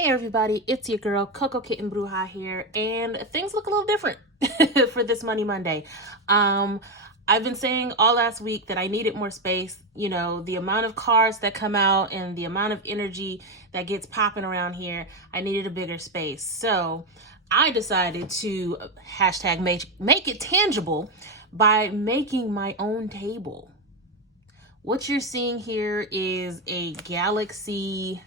Hey everybody, it's your girl Coco Kitten Bruja here, and things look a little different for this Money Monday. I've been saying all last week that I needed more space. You know, the amount of cards that come out and the amount of energy that gets popping around here, I needed a bigger space. So I decided to hashtag make it tangible by making my own table. What you're seeing here is a galaxy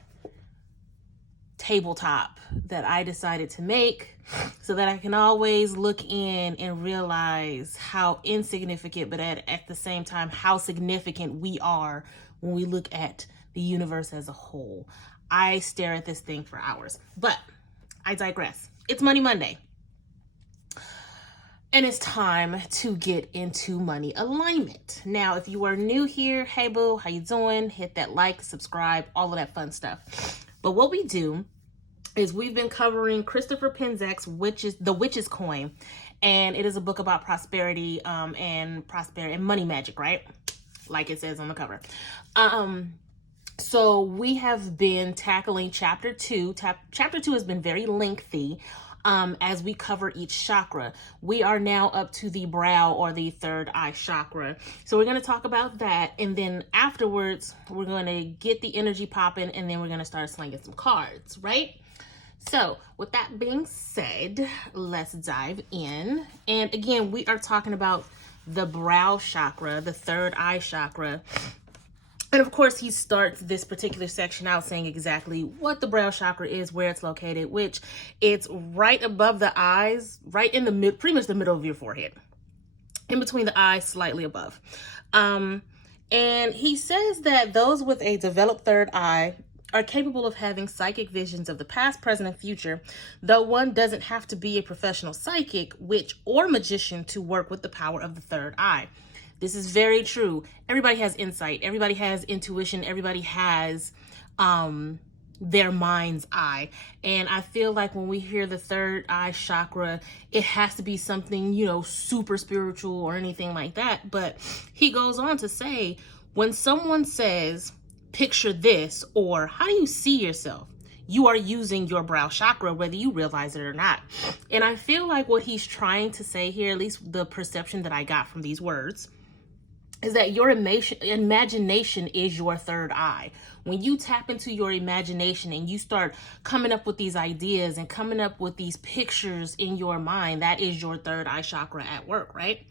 tabletop that I decided to make so that I can always look in and realize how insignificant, but at the same time, how significant we are when we look at the universe as a whole. I stare at this thing for hours, but I digress. It's Money Monday. And it's time to get into money alignment. Now, if you are new here, hey boo, how you doing? Hit that like, subscribe, all of that fun stuff. But what we do is we've been covering Christopher Penzak's The Witch's Coin, and it is a book about prosperity and money magic, right? Like it says on the cover. So we have been tackling chapter 2. Chapter 2 has been very lengthy. As we cover each chakra. We are now up to the brow or the third eye chakra. So we're going to talk about that. And then afterwards, we're going to get the energy popping, and then we're going to start slinging some cards, right? So with that being said, let's dive in. And again, we are talking about the brow chakra, the third eye chakra. And of course, he starts this particular section out saying exactly what the brow chakra is, where it's located, which it's right above the eyes, right in the mid, pretty much the middle of your forehead, in between the eyes, slightly above. And he says that those with a developed third eye are capable of having psychic visions of the past, present, and future, though one doesn't have to be a professional psychic, witch, or magician to work with the power of the third eye. This is very true. Everybody has insight. Everybody has intuition. Everybody has their mind's eye. And I feel like when we hear the third eye chakra, it has to be something, you know, super spiritual or anything like that. But he goes on to say, when someone says, picture this, or how do you see yourself? You are using your brow chakra, whether you realize it or not. And I feel like what he's trying to say here, at least the perception that I got from these words, is that your imagination is your third eye. When you tap into your imagination and you start coming up with these ideas and coming up with these pictures in your mind, that is your third eye chakra at work, right?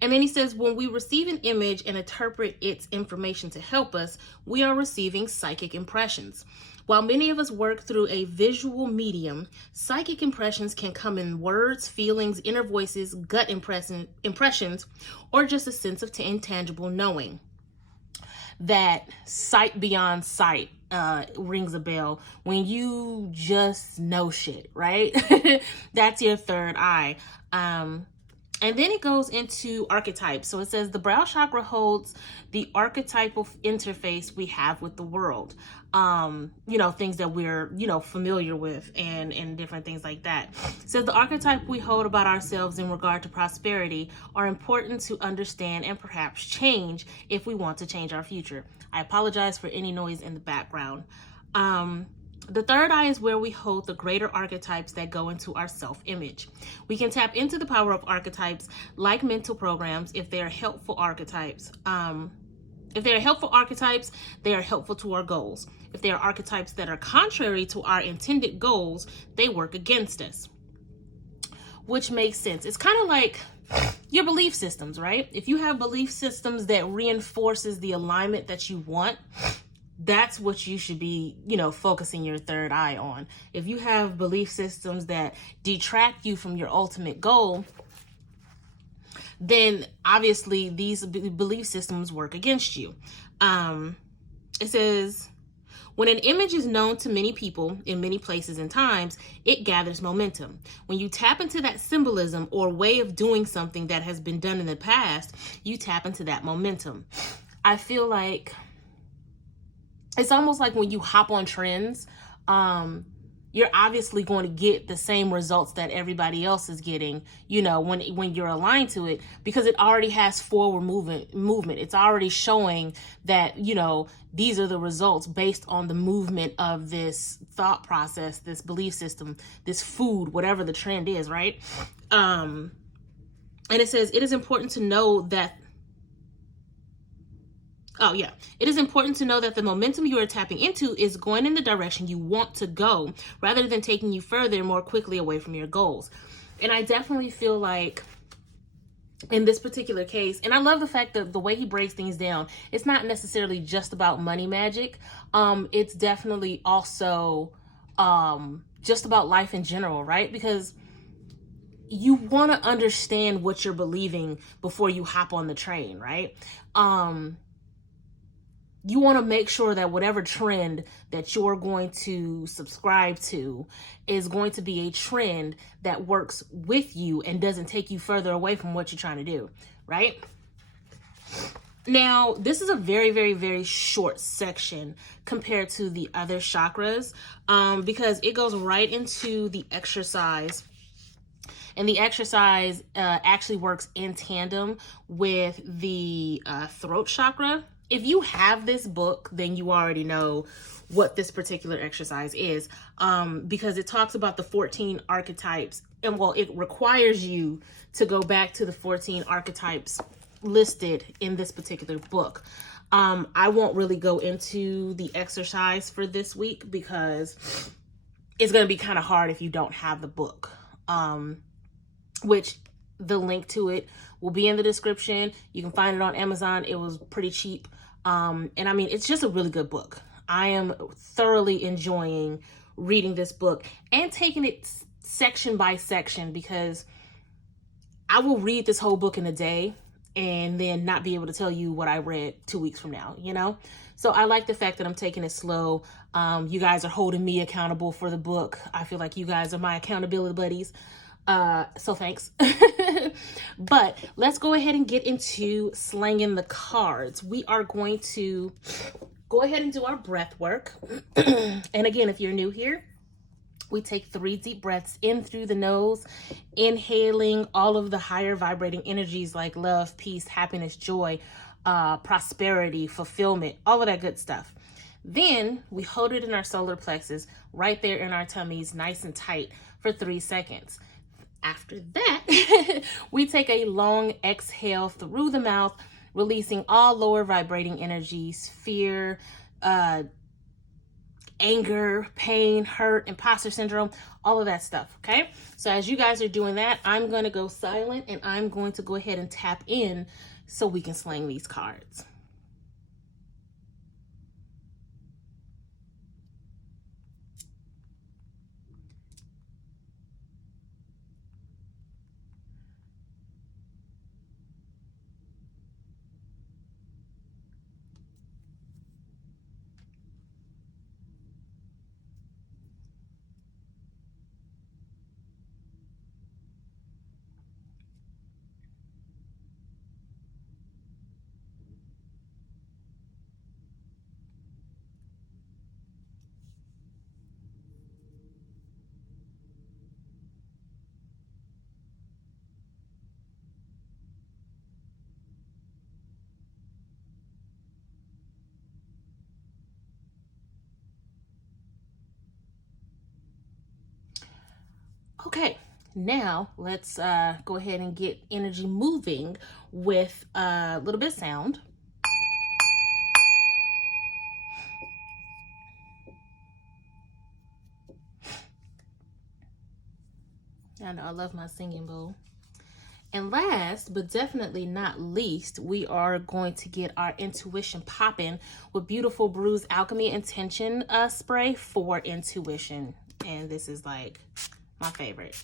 And then he says, when we receive an image and interpret its information to help us, we are receiving psychic impressions. While many of us work through a visual medium, psychic impressions can come in words, feelings, inner voices, gut impressions, or just a sense of intangible knowing. That sight beyond sight rings a bell when you just know shit, right? That's your third eye. And then it goes into archetypes. So it says the brow chakra holds the archetypal interface we have with the world. You know, things that we're, you know, familiar with and different things like that. It says the archetype we hold about ourselves in regard to prosperity are important to understand and perhaps change if we want to change our future. I apologize for any noise in the background. The third eye is where we hold the greater archetypes that go into our self-image. We can tap into the power of archetypes like mental programs if they are helpful archetypes. If they are helpful archetypes, they are helpful to our goals. If they are archetypes that are contrary to our intended goals, they work against us. Which makes sense. It's kind of like your belief systems, right? If you have belief systems that reinforces the alignment that you want, that's what you should be, you know, focusing your third eye on. If you have belief systems that detract you from your ultimate goal, then obviously these belief systems work against you. It says, when an image is known to many people in many places and times, it gathers momentum. When you tap into that symbolism or way of doing something that has been done in the past, you tap into that momentum. I feel like it's almost like when you hop on trends, you're obviously going to get the same results that everybody else is getting, you know, when you're aligned to it, because it already has forward movement. It's already showing that, you know, these are the results based on the movement of this thought process, this belief system, this food, whatever the trend is, right? And it says, it is important to know that it is important to know that the momentum you are tapping into is going in the direction you want to go, rather than taking you further and more quickly away from your goals. And I definitely feel like in this particular case, and I love the fact that the way he breaks things down, it's not necessarily just about money magic. It's definitely also just about life in general, right? Because you want to understand what you're believing before you hop on the train, right? You want to make sure that whatever trend that you're going to subscribe to is going to be a trend that works with you and doesn't take you further away from what you're trying to do, right? Now, this is a very, very, very short section compared to the other chakras, because it goes right into the exercise. And the exercise actually works in tandem with the throat chakra. If you have this book, then you already know what this particular exercise is, because it talks about the 14 archetypes. And well, it requires you to go back to the 14 archetypes listed in this particular book. I won't really go into the exercise for this week because it's going to be kind of hard if you don't have the book, which the link to it will be in the description. You can find it on Amazon. It was pretty cheap. And I mean, it's just a really good book. I am thoroughly enjoying reading this book and taking it section by section, because I will read this whole book in a day and then not be able to tell you what I read 2 weeks from now, you know? So I like the fact that I'm taking it slow. You guys are holding me accountable for the book. I feel like you guys are my accountability buddies. So thanks. But let's go ahead and get into slanging the cards. We are going to go ahead and do our breath work. And again, if you're new here, we take 3 deep breaths in through the nose, inhaling all of the higher vibrating energies like love, peace, happiness, joy, prosperity, fulfillment, all of that good stuff. Then we hold it in our solar plexus, right there in our tummies, nice and tight for 3 seconds. After that, we take a long exhale through the mouth, releasing all lower vibrating energies, fear, anger, pain, hurt, imposter syndrome, all of that stuff, okay? So as you guys are doing that, I'm going to go silent and I'm going to go ahead and tap in so we can slang these cards. Okay, now let's go ahead and get energy moving with a little bit of sound. I know I love my singing bowl. And last, but definitely not least, we are going to get our intuition popping with beautiful Bruise Alchemy Intention spray for intuition. And this is like my favorite.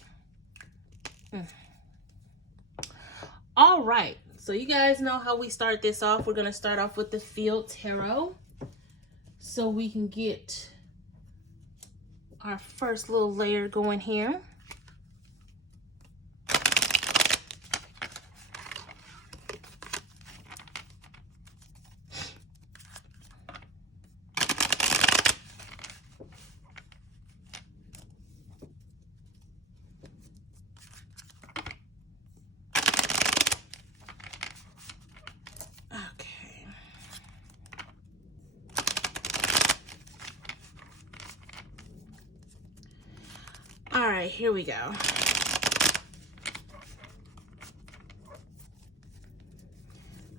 All right, so you guys know how we start this off. We're going to start off with the Field Tarot so we can get our first little layer going here. right, here we go.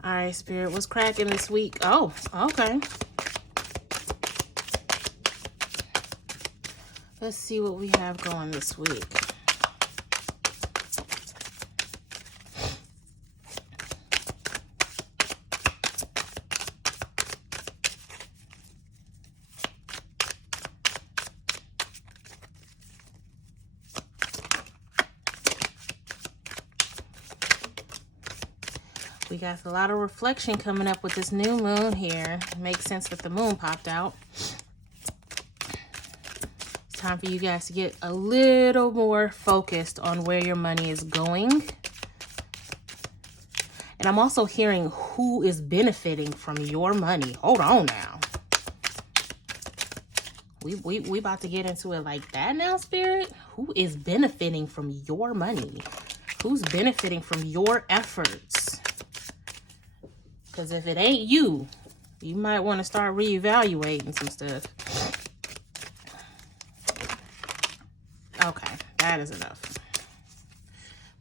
All right, Spirit, what's cracking this week? Oh, okay. Let's see what we have going this week. We got a lot of reflection coming up with this new moon here. It makes sense that the moon popped out. It's time for you guys to get a little more focused on where your money is going. And I'm also hearing who is benefiting from your money. Hold on now. We about to get into it like that now, Spirit? Who is benefiting from your money? Who's benefiting from your efforts? Because if it ain't you, you might want to start reevaluating some stuff. Okay, that is enough.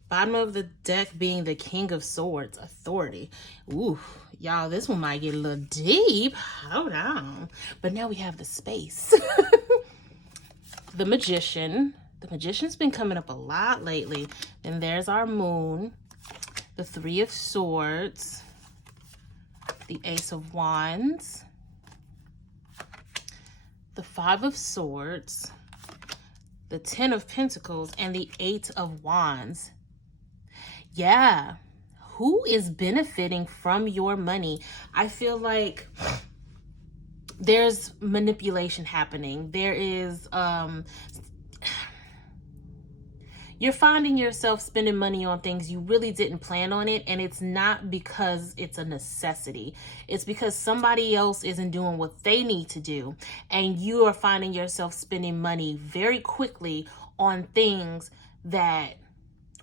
Bottom of the deck being the King of Swords, authority. Ooh, y'all, this one might get a little deep. Hold on. But now we have the space. The Magician. The Magician's been coming up a lot lately. And there's our moon. The Three of Swords. The Ace of Wands. The Five of Swords. The Ten of Pentacles. And the Eight of Wands. Yeah. Who is benefiting from your money? I feel like there's manipulation happening. There is, you're finding yourself spending money on things you really didn't plan on it. And it's not because it's a necessity. It's because somebody else isn't doing what they need to do. And you are finding yourself spending money very quickly on things that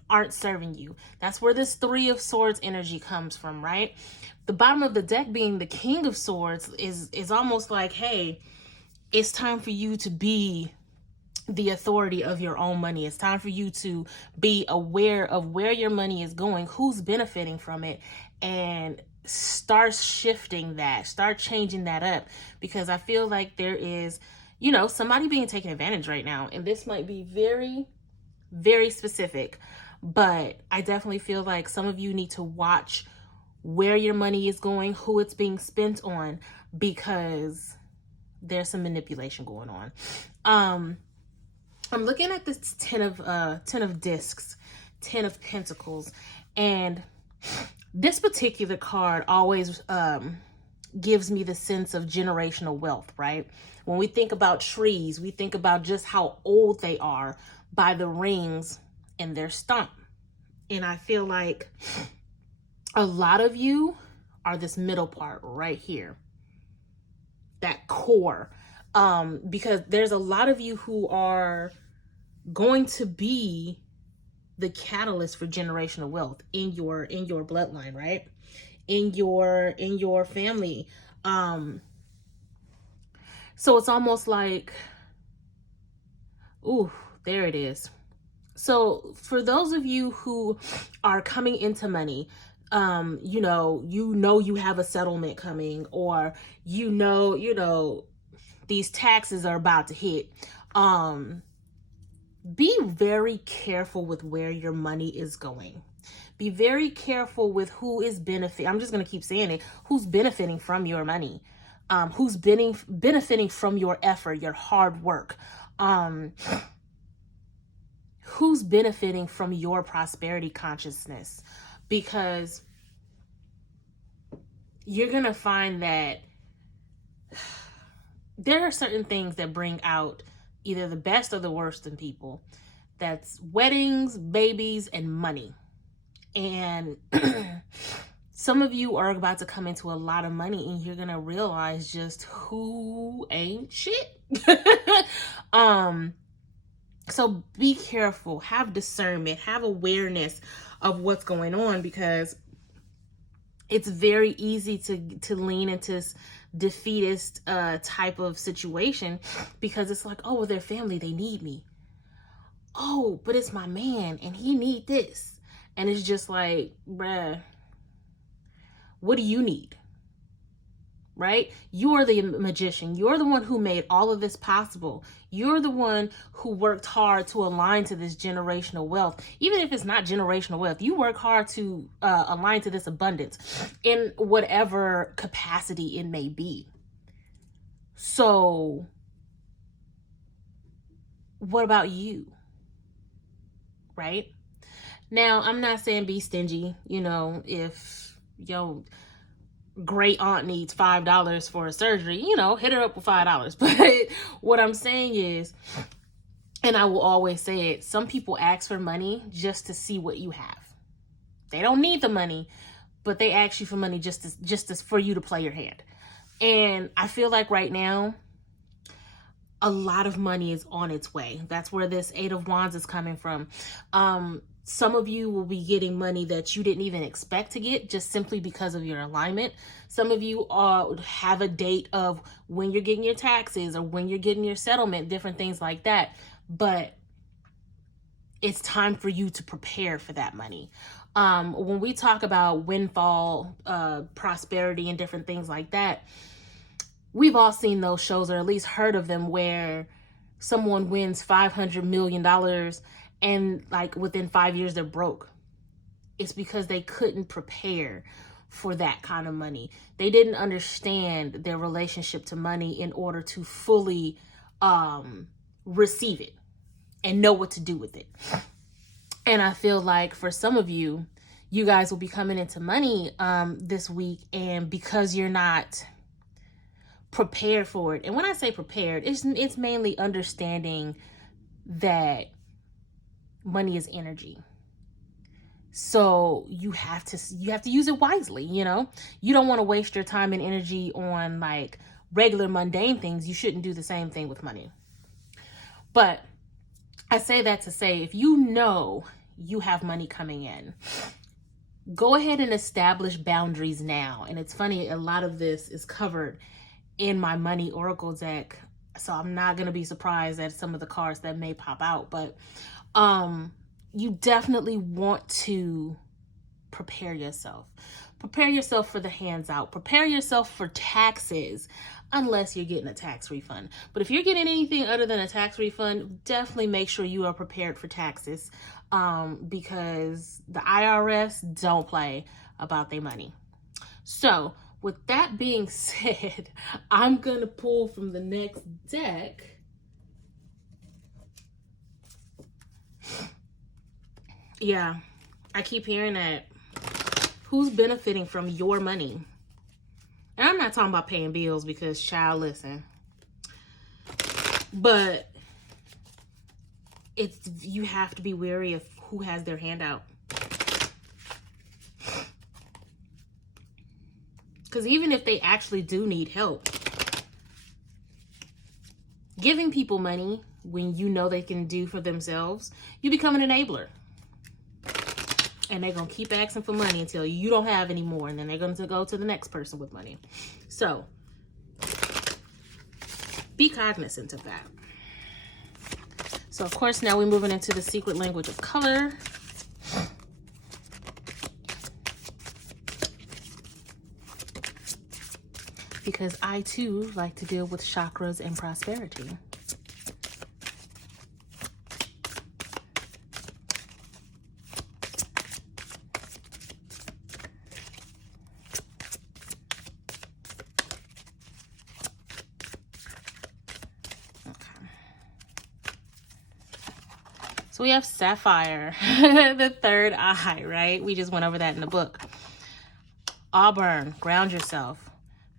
aren't serving you. That's where this Three of Swords energy comes from, right? The bottom of the deck being the King of Swords is almost like, hey, it's time for you to be the authority of your own money. It's time for you to be aware of where your money is going, who's benefiting from it, and start shifting that, start changing that up. Because I feel like there is, you know, somebody being taken advantage right now. And this might be very, very specific. But I definitely feel like some of you need to watch where your money is going, who it's being spent on, because there's some manipulation going on. I'm looking at this Ten of Discs, Ten of Pentacles, and this particular card always gives me the sense of generational wealth, right? When we think about trees, we think about just how old they are by the rings in their stump. And I feel like a lot of you are this middle part right here, that core, because there's a lot of you who are going to be the catalyst for generational wealth in your bloodline, right? In your family. So it's almost like, ooh, there it is. So for those of you who are coming into money, you know you have a settlement coming, or you know these taxes are about to hit. Be very careful with where your money is going. Be very careful with who is benefiting. I'm just going to keep saying it. Who's benefiting from your money? Who's benefiting from your effort, your hard work? Who's benefiting from your prosperity consciousness? Because you're going to find that there are certain things that bring out either the best or the worst in people. That's weddings, babies, and money. And some of you are about to come into a lot of money, and you're going to realize just who ain't shit. So be careful, have discernment, have awareness of what's going on, because it's very easy to lean into this defeatist type of situation, because it's like, oh, well, they're family, they need me. oh, but it's my man and he need this. And it's just like, bruh, what do you need? Right? You're the magician. You're the one who made all of this possible. You're the one who worked hard to align to this generational wealth. Even if it's not generational wealth, you work hard to align to this abundance in whatever capacity it may be. So what about you? Right? Now, I'm not saying be stingy. You know, if yo great aunt needs $5 for a surgery, you know, hit her up with $5. But what I'm saying is, and I will always say it, some people ask for money just to see what you have. They don't need the money, but they ask you for money just as for you to play your hand. And I feel like right now, a lot of money is on its way. That's where this 8 of Wands is coming from. Some of you will be getting money that you didn't even expect to get just simply because of your alignment. Some of you have a date of when you're getting your taxes or when you're getting your settlement, different things like that. But it's time for you to prepare for that money. When we talk about windfall, prosperity, and different things like that, we've all seen those shows or at least heard of them where someone wins $500 million and like within 5 years they're broke. It's because they couldn't prepare for that kind of money. They didn't understand their relationship to money in order to fully receive it and know what to do with it. And I feel like for some of you, you guys will be coming into money this week, and because you're not prepared for it. And when I say prepared, it's mainly understanding that money is energy. So you have to use it wisely, you know? You don't want to waste your time and energy on like regular mundane things. You shouldn't do the same thing with money. But I say that to say, if you know you have money coming in, go ahead and establish boundaries now. And it's funny, a lot of this is covered in my money oracle deck. So I'm not going to be surprised at some of the cards that may pop out, but you definitely want to prepare yourself. Prepare yourself for the hands out. Prepare yourself for taxes, unless you're getting a tax refund. But if you're getting anything other than a tax refund, definitely make sure you are prepared for taxes, because the IRS don't play about their money. So with that being said, I'm going to pull from the next deck. Yeah, I keep hearing that. Who's benefiting from your money? And I'm not talking about paying bills because, child, listen. But you have to be wary of who has their hand out. Because even if they actually do need help, giving people money when you know they can do for themselves, you become an enabler. And they're going to keep asking for money until you don't have any more. And then they're going to go to the next person with money. So be cognizant of that. So, of course, now we're moving into the secret language of color. Because I, too, like to deal with chakras and prosperity. So we have Sapphire, the third eye, right? We just went over that in the book. Auburn, ground yourself.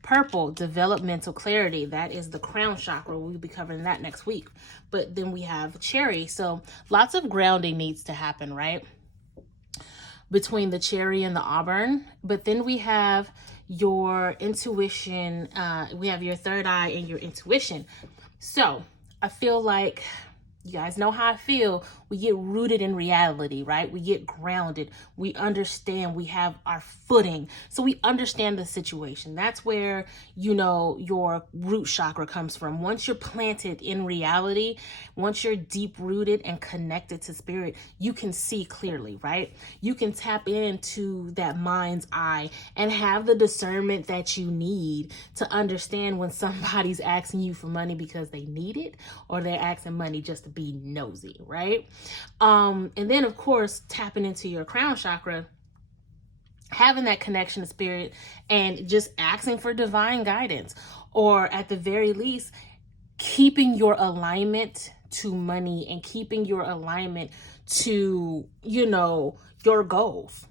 Purple, developmental clarity. That is the crown chakra. We'll be covering that next week. But then we have cherry. So lots of grounding needs to happen, right? Between the cherry and the auburn. But then we have your intuition. We have your third eye and your intuition. So I feel like You guys know how I feel. We get rooted in reality, right? We get grounded. We understand. We have our footing. So we understand the situation. That's where, you know, your root chakra comes from. Once you're planted in reality, once you're deep rooted and connected to spirit, you can see clearly, right? You can tap into that mind's eye and have the discernment that you need to understand when somebody's asking you for money because they need it, or they're asking money just to be nosy, right? And then of course, tapping into your crown chakra, having that connection to spirit and just asking for divine guidance, or at the very least, keeping your alignment to money and keeping your alignment to, you know, your goals.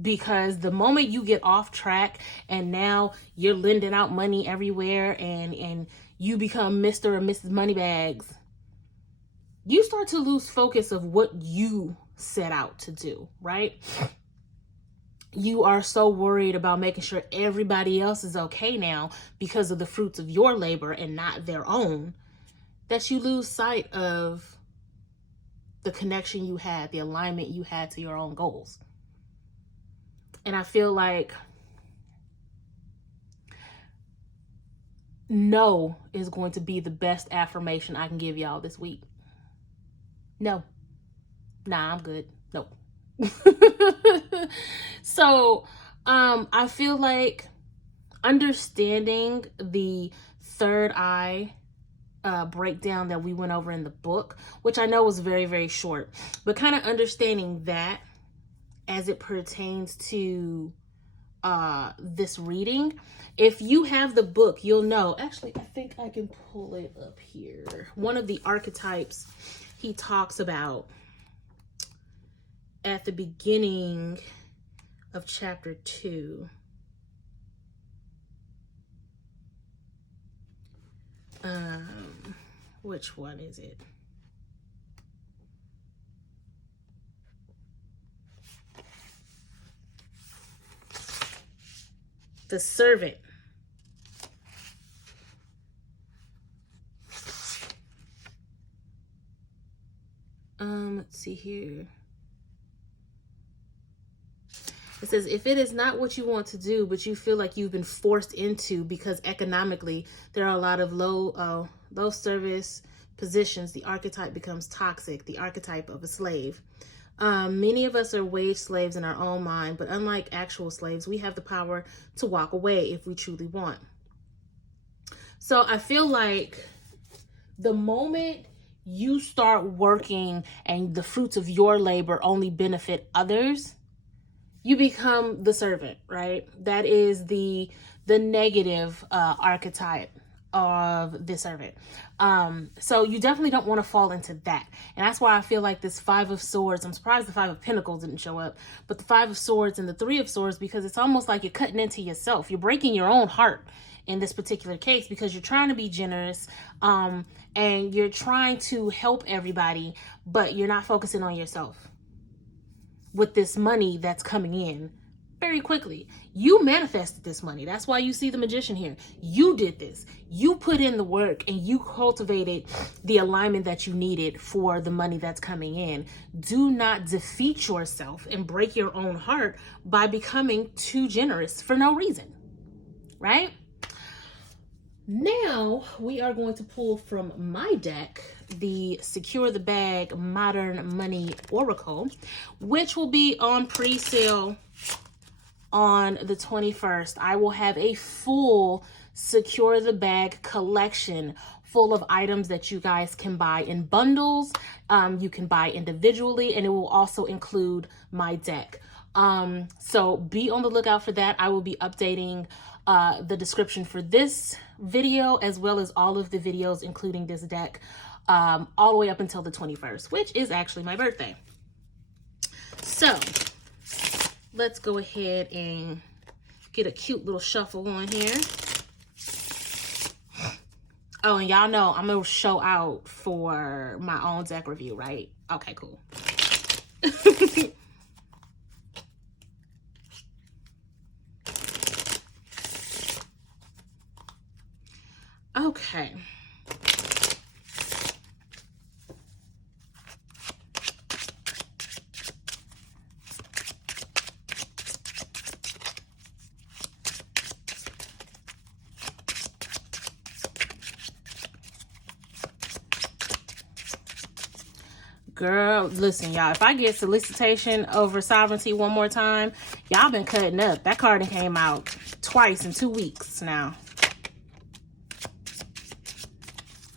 Because the moment you get off track and now you're lending out money everywhere and you become Mr. or Mrs. Moneybags, you start to lose focus of what you set out to do, right? You are so worried about making sure everybody else is okay now because of the fruits of your labor and not their own, that you lose sight of the connection you had, the alignment you had to your own goals. And I feel like no is going to be the best affirmation I can give y'all this week. No. Nah, I'm good. Nope. So, I feel like understanding the third eye breakdown that we went over in the book, which I know was very, very short, but kind of understanding that as it pertains to this reading. If you have the book, you'll know. Actually, I think I can pull it up here. One of the archetypes he talks about at the beginning of chapter 2. Which one is it? The servant. Let's see here. It says, if it is not what you want to do, but you feel like you've been forced into because economically there are a lot of low service positions, the archetype becomes toxic, the archetype of a slave. Many of us are wage slaves in our own mind, but unlike actual slaves, we have the power to walk away if we truly want. So I feel like the moment you start working and the fruits of your labor only benefit others, you become the servant, right? That is the negative archetype of the servant. So you definitely don't want to fall into that. And that's why I feel like this Five of Swords, I'm surprised the Five of Pentacles didn't show up, but the Five of Swords and the Three of Swords, because it's almost like you're cutting into yourself. You're breaking your own heart in this particular case because you're trying to be generous and you're trying to help everybody, but you're not focusing on yourself with this money that's coming in very quickly. You manifested this money. That's why you see the Magician here. You did this. You put in the work and you cultivated the alignment that you needed for the money that's coming in. Do not defeat yourself and break your own heart by becoming too generous for no reason, right? Now we are going to pull from my deck the Secure the Bag Modern Money Oracle, which will be on pre-sale on the 21st. I will have a full Secure the Bag collection full of items that you guys can buy in bundles. You can buy individually, and it will also include my deck. So be on the lookout for that. I will be updating the description for this video as well as all of the videos including this deck all the way up until the 21st, which is actually my birthday. So let's go ahead and get a cute little shuffle on here. Oh, and y'all know I'm gonna show out for my own deck review, right? Okay, cool. Okay. Girl, listen, y'all. If I get solicitation over sovereignty one more time, y'all been cutting up. That card came out twice in 2 weeks now.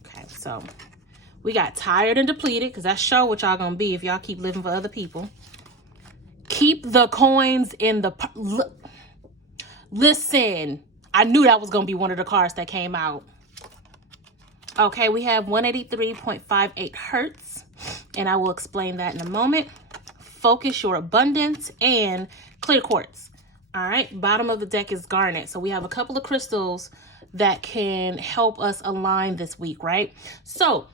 Okay, so we got tired and depleted, because that's sure what y'all gonna be if y'all keep living for other people. Keep the coins in the... Listen, I knew that was gonna be one of the cards that came out. Okay, we have 183.58 hertz, and I will explain that in a moment. Focus your abundance and clear quartz. All right, bottom of the deck is garnet. So we have a couple of crystals that can help us align this week, right? So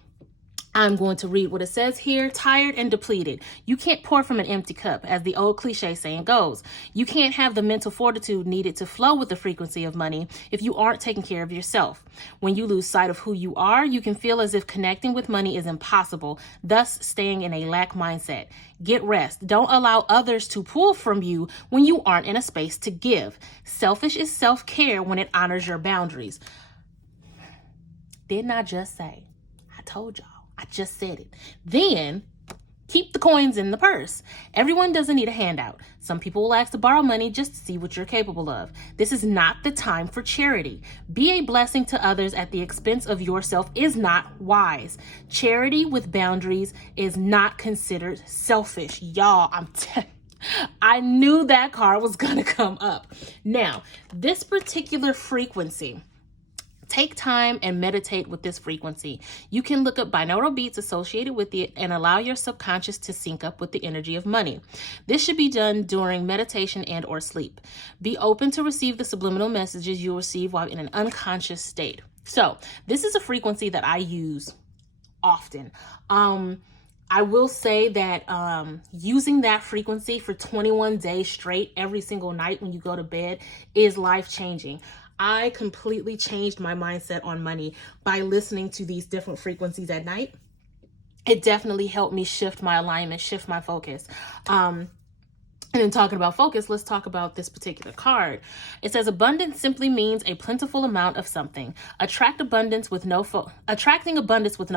I'm going to read what it says here. Tired and depleted. You can't pour from an empty cup, as the old cliche saying goes. You can't have the mental fortitude needed to flow with the frequency of money if you aren't taking care of yourself. When you lose sight of who you are, you can feel as if connecting with money is impossible, thus staying in a lack mindset. Get rest. Don't allow others to pull from you when you aren't in a space to give. Selfish is self-care when it honors your boundaries. Didn't I just say? I told y'all. I just said it. Then keep the coins in the purse. Everyone doesn't need a handout. Some people will ask to borrow money just to see what you're capable of. This is not the time for charity. Be a blessing to others at the expense of yourself is not wise. Charity with boundaries is not considered selfish. Y'all, I knew that card was going to come up. Now, this particular frequency, take time and meditate with this frequency. You can look up binaural beats associated with it and allow your subconscious to sync up with the energy of money. This should be done during meditation and or sleep. Be open to receive the subliminal messages you receive while in an unconscious state. So this is a frequency that I use often. I will say that using that frequency for 21 days straight every single night when you go to bed is life-changing. I completely changed my mindset on money by listening to these different frequencies at night. It definitely helped me shift my alignment, shift my focus. And in talking about focus, let's talk about this particular card. It says abundance simply means a plentiful amount of something. Attracting abundance with no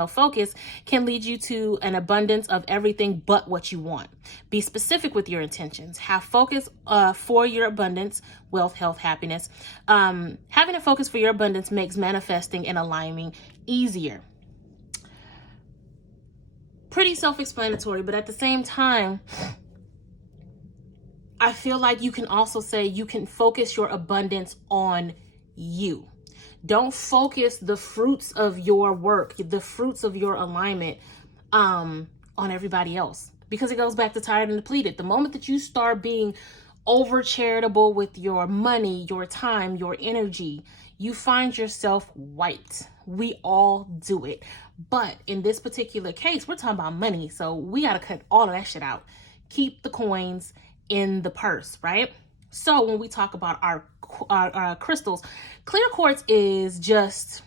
focus can lead you to an abundance of everything but what you want. Be specific with your intentions. Have focus for your abundance, wealth, health, happiness. Having a focus for your abundance makes manifesting and aligning easier. Pretty self-explanatory, but at the same time, I feel like you can also say you can focus your abundance on you. Don't focus the fruits of your work, the fruits of your alignment on everybody else, because it goes back to tired and depleted. The moment that you start being over charitable with your money, your time, your energy, you find yourself wiped. We all do it. But in this particular case, we're talking about money. So we got to cut all of that shit out. Keep the coins in the purse, right? So when we talk about our crystals, clear quartz is just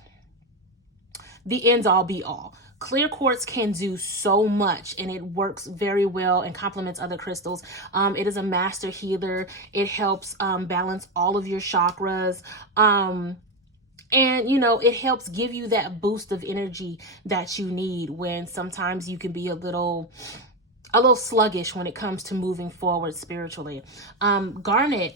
the end all be all. Clear quartz can do so much, and it works very well and complements other crystals. It is a master healer. It helps balance all of your chakras. And, you know, it helps give you that boost of energy that you need when sometimes you can be a little sluggish when it comes to moving forward spiritually. Garnet,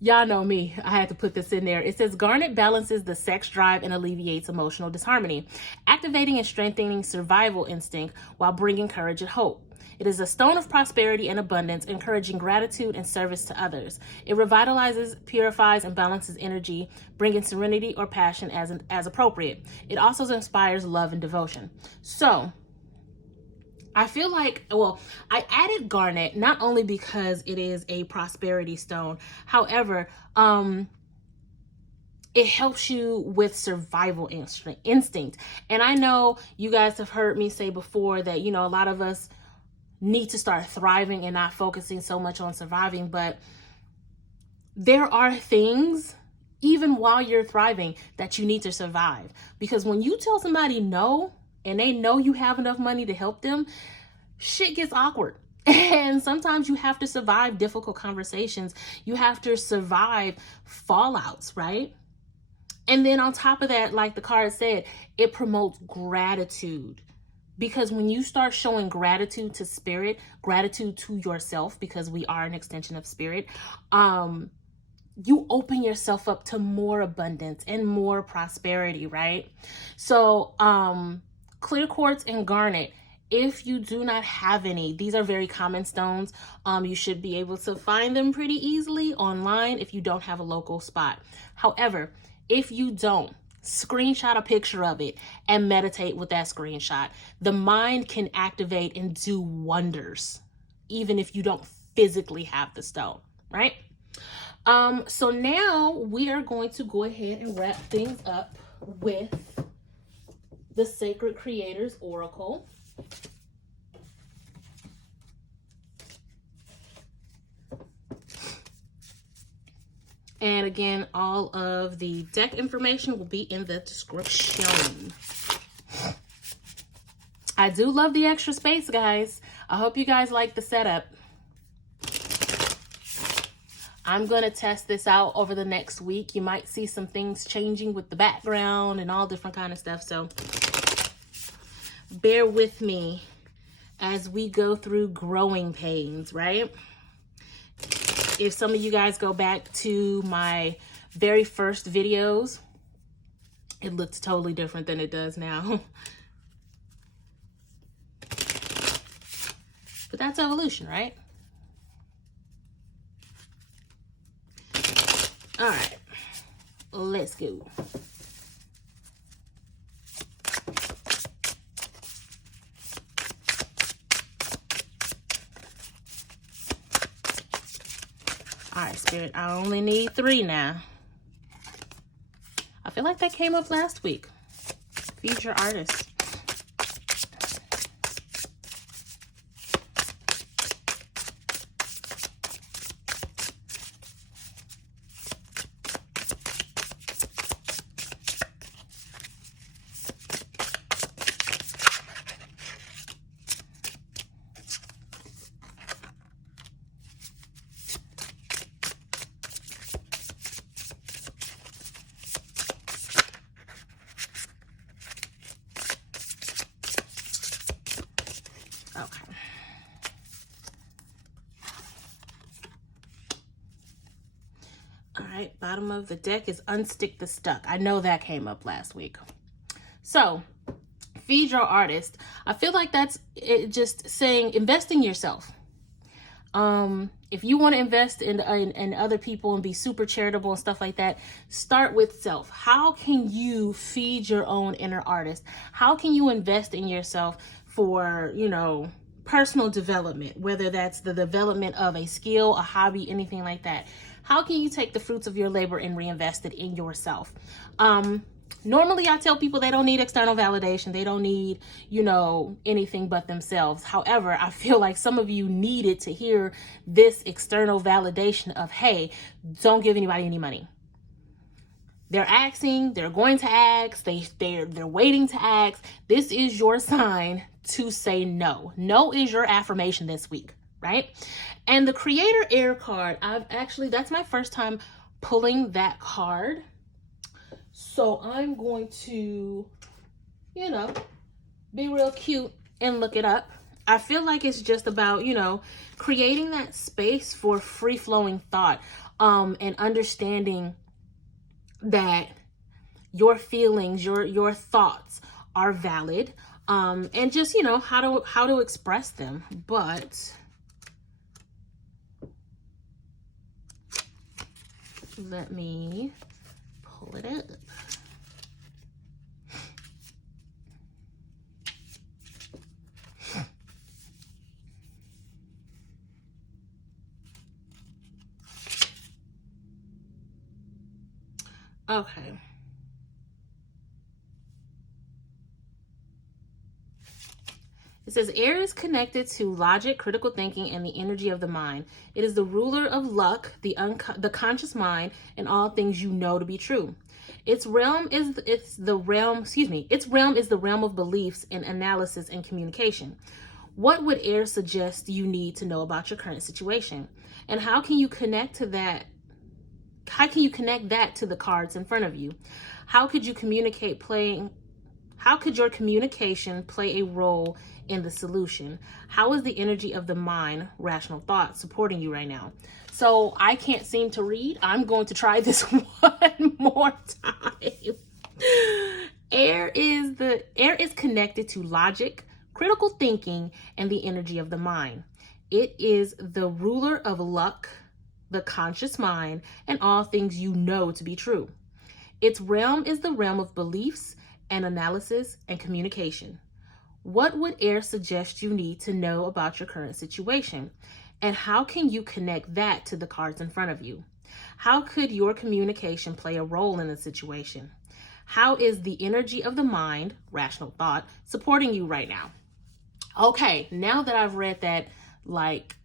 y'all know me, I had to put this in there. It says garnet balances the sex drive and alleviates emotional disharmony, activating and strengthening survival instinct while bringing courage and hope. It is a stone of prosperity and abundance, encouraging gratitude and service to others. It revitalizes, purifies, and balances energy, bringing serenity or passion as appropriate. It also inspires love and devotion. So I feel like, well, I added garnet not only because it is a prosperity stone. However, it helps you with survival instinct. And I know you guys have heard me say before that, you know, a lot of us need to start thriving and not focusing so much on surviving. But there are things, even while you're thriving, that you need to survive. Because when you tell somebody no, and they know you have enough money to help them, shit gets awkward. And sometimes you have to survive difficult conversations. You have to survive fallouts, right? And then on top of that, like the card said, it promotes gratitude. Because when you start showing gratitude to spirit, gratitude to yourself, because we are an extension of spirit, you open yourself up to more abundance and more prosperity, right? So clear quartz and garnet, if you do not have any, these are very common stones. You should be able to find them pretty easily online if you don't have a local spot. However, if you don't, screenshot a picture of it and meditate with that screenshot. The mind can activate and do wonders, even if you don't physically have the stone, right? So now we are going to go ahead and wrap things up with the Sacred Creators Oracle. And again, all of the deck information will be in the description. I do love the extra space, guys. I hope you guys like the setup. I'm going to test this out over the next week. You might see some things changing with the background and all different kind of stuff. So bear with me as we go through growing pains, right? If some of you guys go back to my very first videos, it looked totally different than it does now. But that's evolution, right? All right, let's go. All right, Spirit, I only need 3 now. I feel like that came up last week. Feed your artist. Okay. All right, bottom of the deck is unstick the stuck. I know that came up last week. So, feed your artist. I feel like that's it, just saying invest in yourself. If you want to invest in other people and be super charitable and stuff like that, start with self. How can you feed your own inner artist? How can you invest in yourself for, you know, personal development, whether that's the development of a skill, a hobby, anything like that? How can you take the fruits of your labor and reinvest it in yourself? Normally, I tell people they don't need external validation. They don't need, you know, anything but themselves. However, I feel like some of you needed to hear this external validation of, hey, don't give anybody any money. They're asking, they're going to ask, they're waiting to ask. This is your sign to say no. No is your affirmation this week, right? And the Creator Air card, that's my first time pulling that card. So I'm going to, you know, be real cute and look it up. I feel like it's just about, you know, creating that space for free-flowing thought, and understanding that your feelings, your thoughts are valid, and just, you know, how to express them. But let me pull it up. Okay. It says air is connected to logic, critical thinking, and the energy of the mind. It is the ruler of luck, the conscious mind, and all things you know to be true. Its realm is the realm of beliefs and analysis and communication. What would air suggest you need to know about your current situation? And how can you connect to that? How can you connect that to the cards in front of you? How could you communicate How could your communication play a role in the solution? How is the energy of the mind, rational thought, supporting you right now? So I can't seem to read. I'm going to try this one more time. Air is connected to logic, critical thinking, and the energy of the mind. It is the ruler of luck, the conscious mind, and all things you know to be true. Its realm is the realm of beliefs and analysis and communication. What would air suggest you need to know about your current situation? And how can you connect that to the cards in front of you? How could your communication play a role in the situation? How is the energy of the mind, rational thought, supporting you right now? Okay, now that I've read that, like,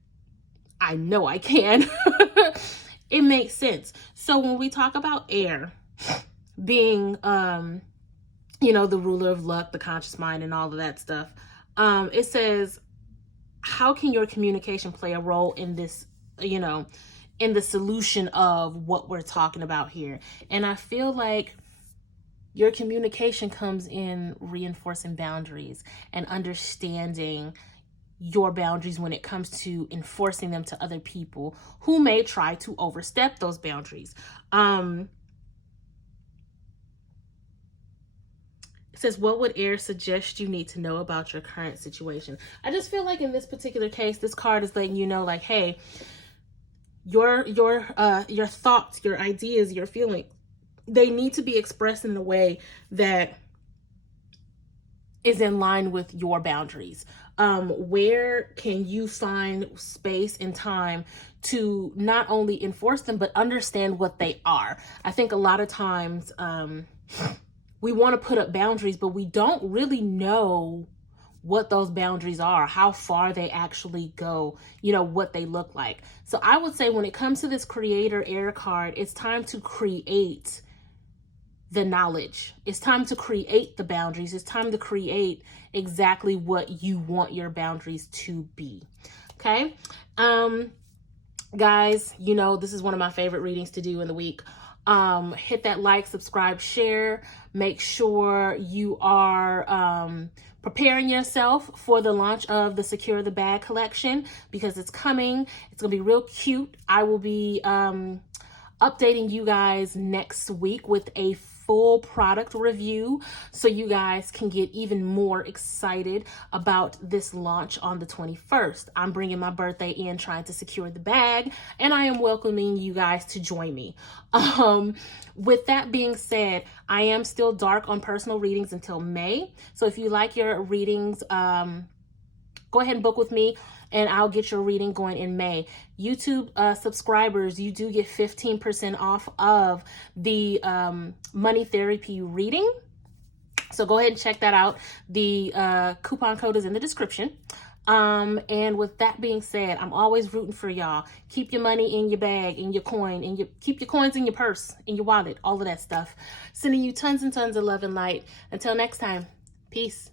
I know I can, it makes sense. So when we talk about air being, the ruler of luck, the conscious mind, and all of that stuff, it says, how can your communication play a role in this, in the solution of what we're talking about here? And I feel like your communication comes in reinforcing boundaries and understanding your boundaries when it comes to enforcing them to other people who may try to overstep those boundaries. It says, what would air suggest you need to know about your current situation? I just feel like in this particular case, this card is letting you know, like, hey, your thoughts, your ideas, your feelings, they need to be expressed in a way that is in line with your boundaries. Where can you find space and time to not only enforce them, but understand what they are? I think a lot of times we want to put up boundaries, but we don't really know what those boundaries are, how far they actually go, what they look like. So I would say when it comes to this creator air card, it's time to create the knowledge. It's time to create the boundaries. It's time to create exactly what you want your boundaries to be. Okay. Guys, this is one of my favorite readings to do in the week. Hit that like, subscribe, share. Make sure you are preparing yourself for the launch of the Secure the Bag collection, because it's coming. It's gonna be real cute. I will be updating you guys next week with a full product review so you guys can get even more excited about this launch on the 21st. I'm bringing my birthday in, trying to secure the bag, and I am welcoming you guys to join me. With that being said, I am still dark on personal readings until May. So if you like your readings, go ahead and book with me, and I'll get your reading going in May. YouTube subscribers, you do get 15% off of the money therapy reading. So go ahead and check that out. The coupon code is in the description. And with that being said, I'm always rooting for y'all. Keep your money in your bag, in your coin, and keep your coins in your purse, in your wallet, all of that stuff. Sending you tons and tons of love and light. Until next time, peace.